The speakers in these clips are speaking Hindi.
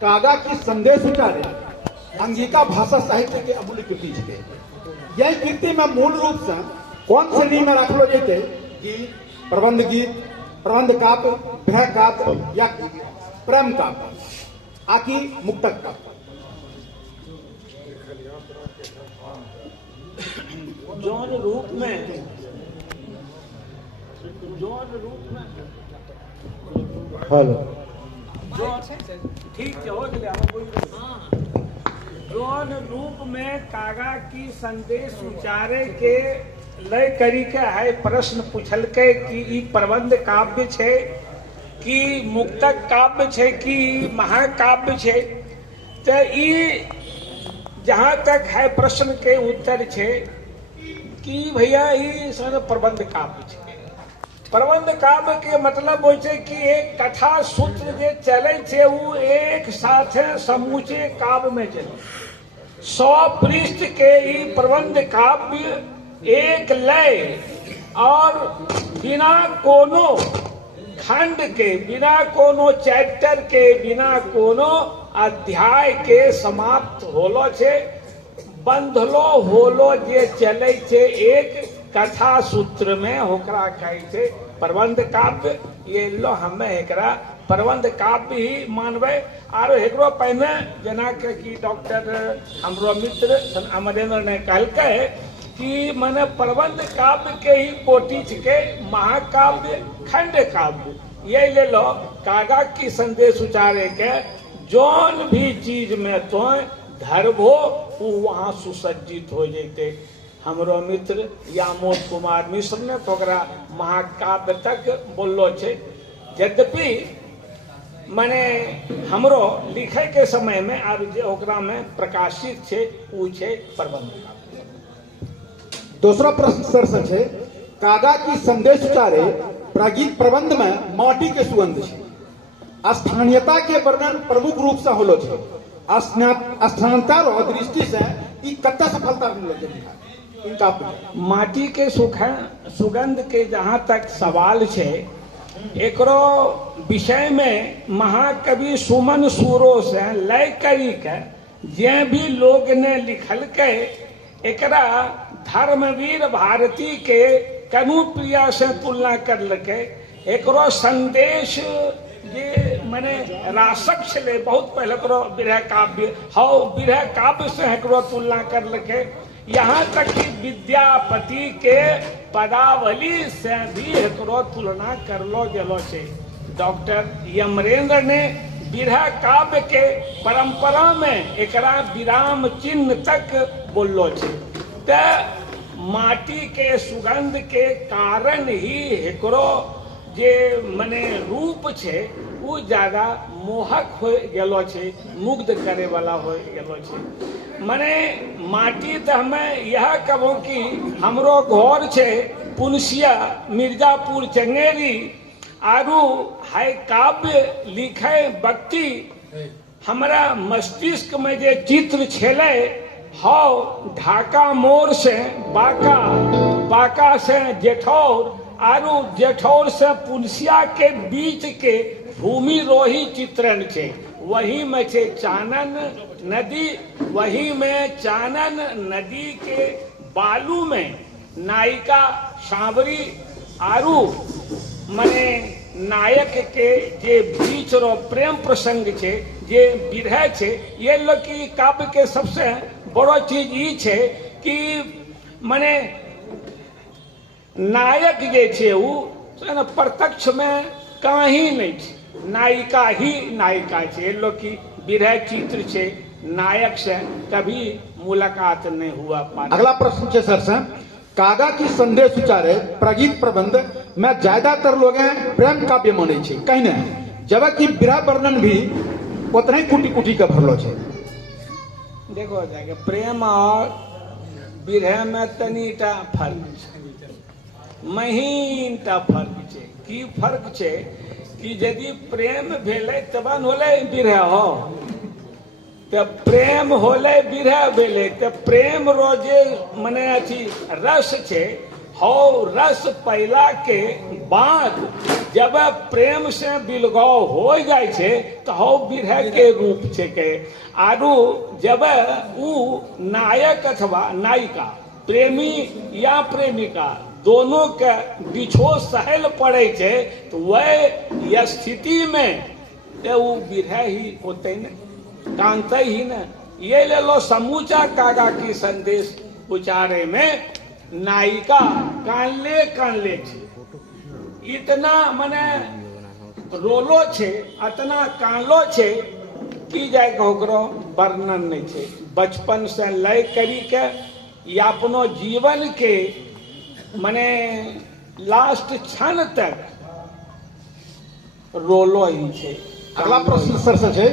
कागा की संदेश उचारे अंगिका भाषा साहित्य के अमूल्य कृति छे। यह कृति में मूल रूप से कौन श्रेणी में रखलो जेते? गीत, प्रबंध काव्य, विरह काव्य या प्रेम काव्य, आकि मुक्तक काव्य? जौन रूप में हेलो ठीक है, हो गया। जौन रूप में कागा की संदेश उचारे के लय करी के है प्रश्न पूछल के कि ई प्रबंध काव्य छे कि मुक्तक काव्य छे कि महाकाव्य छे, तो ई जहां तक है प्रश्न के उत्तर छे कि भैया ई सन प्रबंध काव्य छे। प्रबंध काव्य के मतलब हो छे कि एक कथा सूत्र जे चले छे वो एक साथे समूचे काव्य में चले। 100 पृष्ठ के ई प्रबंध काव्य एक लय और बिना कोनो खंड के, बिना कोनो चैप्टर के, बिना कोनो अध्याय के समाप्त होलो छे, बंधलो होलो जे चले छे एक कथा सूत्र में, होकरा कहे छे प्रबंध काव्य। ये लो हमें एकरा प्रबंध काव्य ही मानवे। आरो एकरो पहले जना के कि डॉक्टर हमरो मित्र अमरेंद्र ने कहलके कि मैंने प्रबंध काव्य के ही कोटि के महाकाव्य खंड काव्य। ये ले लो कागा की संदेश उचारे के जौन भी चीज में तो धरबो वो वहां सुसज्जित हो जाते। हमरो मित्र यामोद कुमार मिश्र ने तो महाकाव्य तक बोलो छे। यद्यपि मैंने हमरो लिखे के समय में और ओकरा में प्रकाशित छे उ छे प्रबंध काव्य। दूसरा प्रश्न सर से छे, कागा की संदेश उचारे प्रागीत प्रबंध में माटी के सुगंध छे। स्थानीयता के वर्णन प्रमुख रूप से होलो छे। स्थानांतर और दृष्टि से ई कत्ता सफलता मिलो छे। माटी के सुगंध के जहाँ तक सवाल छे, एकरो विषय में महाकवि सुमन सूरो से लय करी के जे भी लोग ने लिखल के एकरा धर्मवीर भारती के कनुप्रिया से तुलना कर लके। एकरो संदेश ये मैंने रासक छे, बहुत पहले करो विरह काव्य हो, विरह काव्य से एकरो तुलना कर लके। यहाँ तक कि विद्यापति के पदावली से भी एकरो तुलना कर लो गेलो छे। डॉक्टर यमरेंद्र ने विरह काव्य के परंपरा में एकरा विराम चिन्ह तक बोलो छे। ते माटी के सुगंध के कारण ही एकरो जे मने रूप छे वो ज्यादा मोहक हो गेलो छे, मुग्ध करे वाला हो गेलो छे। मने माटी तो हमें यह कहूँ कि हमरो घर छे पुनसिया मिर्जापुर चंगेरी, आरू हाय काव्य लिखे व्यक्ति हमारा मस्तिष्क में जे चित्र छेले हो ढाका मोड़ से बाका, बाका से जेठौर, आरू जेठौर से पुनसिया के बीच के भूमि रोही चित्रण छे। वही में छे चानन नदी, वही में चानन नदी के बालू में नायिका सांवरी आरू मने नायक के जे बीच रो प्रेम प्रसंग छे, जे विरह छे। ये लोग की काव्य के सबसे बड़ो चीज ई छे कि मने नायक जे छे उ प्रत्यक्ष में कहीं नहीं छे, नायिका ही नायिका छे। ये लोग की विरह चित्र छे, नायक से कभी मुलाकात नहीं हुआ। अगला प्रश्न छे सर से, कागा की संदेश उचारे प्रगीत प्रबंध में ज्यादातर लोग प्रेम काव्य माने छे कहने, जबकि विरह वर्णन भी उतने कुटी कुटी के भरलो छे। देखो जाके प्रेम और विरह में तनीटा फर्क छे, महीनटा फर्क छे। की फर्क छे कि यदि प्रेम भेले तबन होले विरह हो, तो प्रेम होले विरह भेले, तो प्रेम रोजे मने अथी रस छे हो रस पैला के बाद जब प्रेम से बिलगाव हो जाए छे तो हो विरह के रूप छे के आरू जब ऊ नायक अथवा नायिका प्रेमी या प्रेमिका दोनों के बिछो सहल पड़े छे तो वह स्थिति में वो विरह ही होते न, कांते ही न। ये ले लो समूचा कागा की संदेश उचारे में नायिका कानले छे, इतना मने रोलो छे, इतना कानलो छे की जाए ओकरो वर्णन नहीं छे। बचपन से लय करी के या अपनो जीवन के मने लास्ट क्षण तक रोलो ही छे। अगला प्रश्न सर से छे,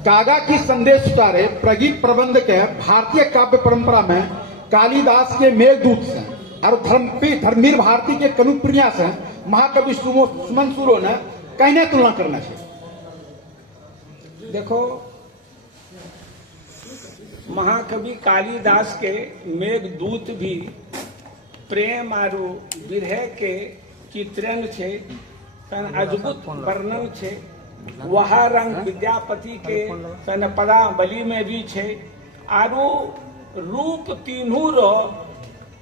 कागा की संदेश उतारे प्रगीत प्रबंध के भारतीय काव्य परंपरा में कालिदास के मेघदूत से और धर्मवीर भारती के कनुप्रिया से महाकवि सुमन सूरो ने कहने तुलना करना चाहिए। देखो, महाकवि कालिदास के मेघदूत भी प्रेम आरु विरह के चित्रण छे, अद्भुत वर्णन छे। वह रंग विद्यापति के तन पदावली में भी छे आरु रूप तीनू रो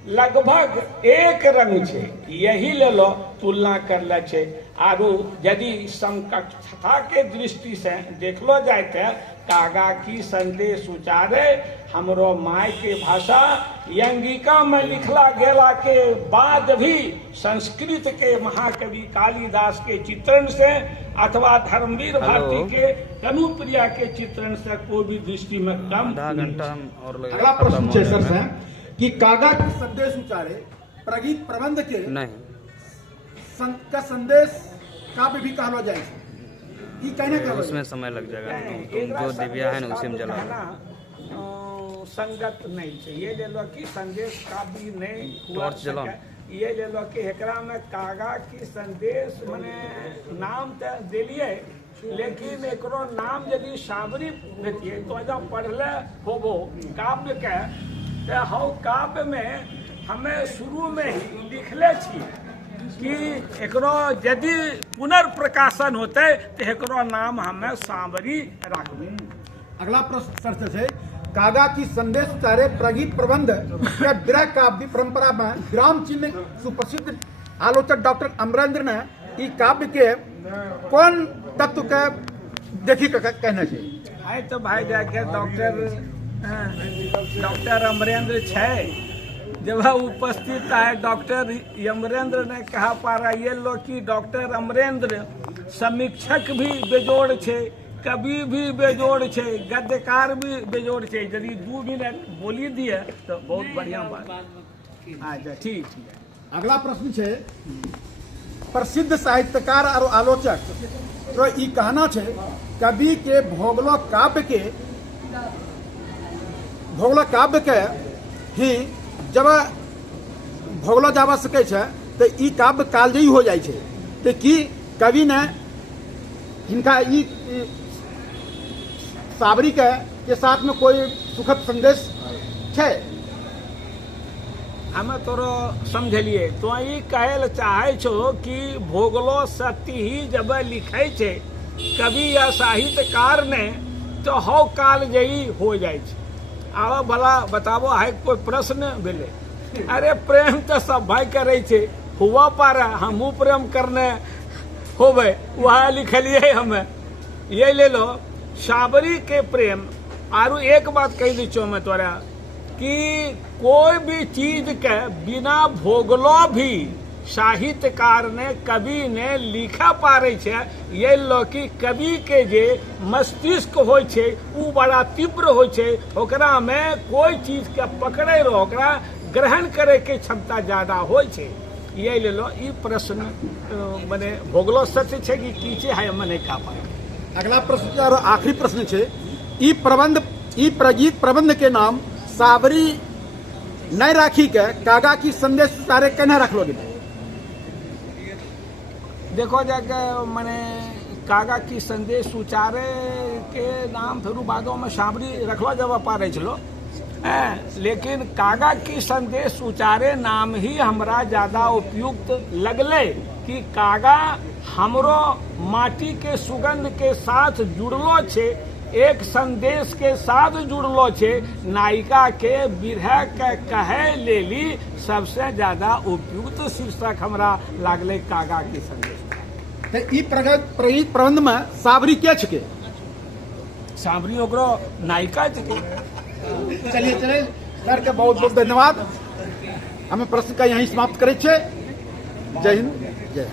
लगभग एक रंग छे, यही ले लो तुलना कर ले छे। आरु यदि समकक्षता के दृष्टि से देखलो जाए तो कागा की संदेश उचारे हमरो माय के भाषा यंगिका में लिखला गेला के बाद भी संस्कृत के महाकवि कालिदास के चित्रण से अथवा धर्मवीर भारती के कनुप्रिया के चित्रण से कोई भी दृष्टि में कम नहीं। अगला प्रश्न छे सर से कि कागा की संदेश उचारे प्रगीत प्रबंध के का संदेश काव्य भी कहलो जाए, ये कहने का उसमें समय लग जाएगा। जो दिव्या है ना उसी में जला संगत नहीं चाहिए। ले लो कि संदेश काव्य नहीं हुआ सके, ये ले लो कि एकरा में कागा की संदेश मने नाम तो दिलिए, लेकिन एकरो नाम यदि साबरी देतिए तो जब पढ़ले होबो काव्य के तो हो काव्य में हमें शुरू में ही लिखले छी कि एकरो यदि पुनर्प्रकाशन होते तो एकरो नाम हमें सांवरी रखबे। अगला प्रश्न सर से कागा की संदेश उतारे प्रगीत प्रबंध के विरह काव्य परंपरा में विराम चिन्ह सुप्रसिद्ध आलोचक डॉक्टर अमरेंद्र ने ई काव्य के कौन तत्व के देखी के कहना चाहिए? आए तो भाई जाके डॉक्टर अमरेंद्र छे, जब उपस्थित आए डॉक्टर अमरेंद्र ने कहा पा रहा ये लो कि डॉक्टर अमरेंद्र समीक्षक भी बेजोड़ छे, कवि भी बेजोड़ छे, गद्यकार भी बेजोड़ छे। यदि 2 मिनट बोली दिए तो बहुत बढ़िया बात। अच्छा ठीक है। अगला प्रश्न छे, प्रसिद्ध साहित्यकार और आलोचक तो ई कहना छे कवि के भोगलो काव्य के ही जब भोगलो जावा सके छे तो ई काव्य कालजयी हो जाए छे, तो कि कवि ने इनका ई साबरी के साथ में कोई सुखद संदेश है? हमें तोरो समझलिए तो ई कहल चाहे छो कि भोगलो सत्य ही जब लिखे छे कवि या साहित्यकार ने तो हो कालजयी हो जाए छे। आवा भला बताबो है कोई प्रश्न भेले? अरे प्रेम तो सब भाई करे छे, हुआ पारा हमू प्रेम करने होवे वह लिखलिए हमें। ये ले लो साबरी के प्रेम। आरु एक बात कह दी छो मैं तोरा कि कोई भी चीज के बिना भोगलो भी साहित्यकार ने कवि ने लिखा पारे छे। ये लो कि कवि के जे मस्तिष्क होय छे उ बड़ा तीव्र होय छे, ओकरा में कोई चीज के पकड़े रहो ओकरा ग्रहण करे के क्षमता ज्यादा होय छे। ये ले लो ई प्रश्न मने भोगलो सत्य छे कि कीचे है मने का पाए। अगला प्रश्न और आखिरी प्रश्न छे, ई प्रगीत प्रबंध के नाम साबरी नहीं राखी के कागा की संदेश सारे कहने रख लोगे? देखो जाके मैंने कागा की संदेश उचारे के नाम फिर बादों में साबरी रखलो जब पा रहे चलो लेकिन कागा की संदेश उचारे नाम ही हमरा ज्यादा उपयुक्त लगले कि कागा हमरो माटी के सुगंध के साथ जुड़लो छे, एक संदेश के साथ जुड़लो छे। नायिका के विरह के कहे लेली सबसे ज्यादा उपयुक्त शीर्षक हमरा लागले कागा की संदेश। तो ई प्रबंध में साबरी क्या छिके? साबरी ओकरो नायिका छिके। चलिए सर के बहुत बहुत धन्यवाद। हमें प्रश्न का यहीं समाप्त करे छे। जय हिंद, जय।